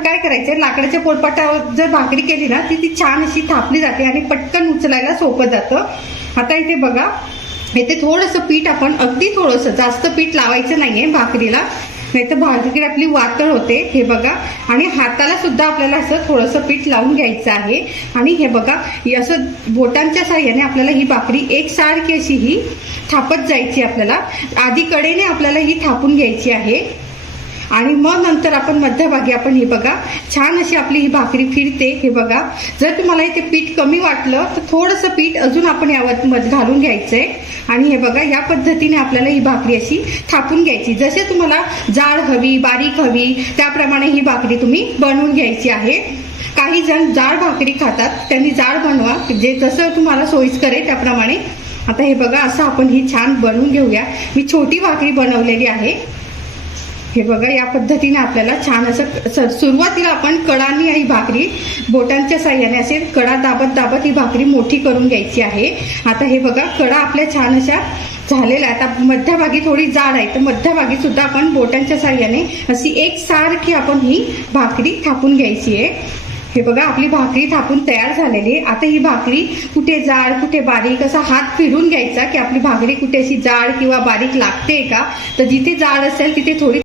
काय करायचंय, लाकडाच्या पोळपाटावर जर भाकरी केली ना ती छान अशी थापली जाते आणि पटकन उचलायला सोपं जातं. आता इथे बघा, इथे थोडंसं पीठ आपण, अगदी थोडंसं, जास्त पीठ लावायचं नाहीये भाकरीला, नाही तर भाकरी आपली वातळ होते. हे बघा, आणि हाताला सुद्धा आपल्याला असं थोडंसं पीठ लावून घ्यायचं आहे. आणि हे बघा, असं बोटांच्या साह्याने आपल्याला ही भाकरी एकसारखी अशी ही थापत जायची. आपल्याला आधी कडेने आपल्याला ही थापून घ्यायची आहे आणि मग नंतर आपण मध्यभागी आपण हे बघा छान अशी आपली ही भाकरी फिरते. हे बघा, जर तुम्हाला इथे पीठ कमी वाटलं तर थोडंसं पीठ अजून आपण यावर घालून घ्यायचंय. आणि हे बघा, या पद्धतीने आपल्याला ही भाकरी अशी थापून घ्यायची. जसे तुम्हाला जाड हवी, बारीक हवी, त्याप्रमाणे ही भाकरी तुम्ही बनवून घ्यायची आहे. काही जण जाड भाकरी खातात, त्यांनी जाड बनवा, जे जसं तुम्हाला सोयीस्कर आहे त्याप्रमाणे. आता हे बघा, असं आपण ही छान बनवून घेऊया. मी छोटी भाकरी बनवलेली आहे. हे बघा, या पद्धतीने आपल्याला छान असं सुरुवातीला आपण कडांनी ही भाकरी बोटांच्या साह्याने असे कडा दाबत दाबत ही भाकरी मोठी करून घ्यायची आहे. आता हे बघा, कडा आपल्या छान अशा झालेल्या. आता मध्यभागी थोडी जाड आहे, तर मध्यभागी सुद्धा आपण बोटांच्या साह्याने अशी एकसारखी आपण ही भाकरी थापून घ्यायची आहे. हे बघा, आपली भाकरी थापून तयार झालेली आहे. आता ही भाकरी कुठे जाड कुठे बारीक असा हात फिरून घ्यायचा की आपली भाकरी कुठे अशी जाड किंवा बारीक लागते का. तर जिथे जाड असेल तिथे थोडी